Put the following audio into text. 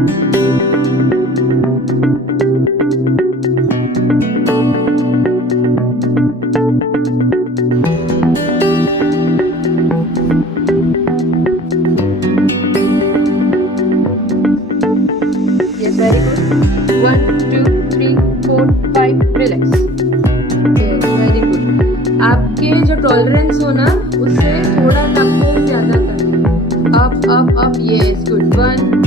Yes, very good. 1, 2, 3, 4, 5. Relax. Yes, very good. आपके जो tolerance हो ना उससे थोड़ा आपको ज्यादा करना. Up up up. Yes, good. 1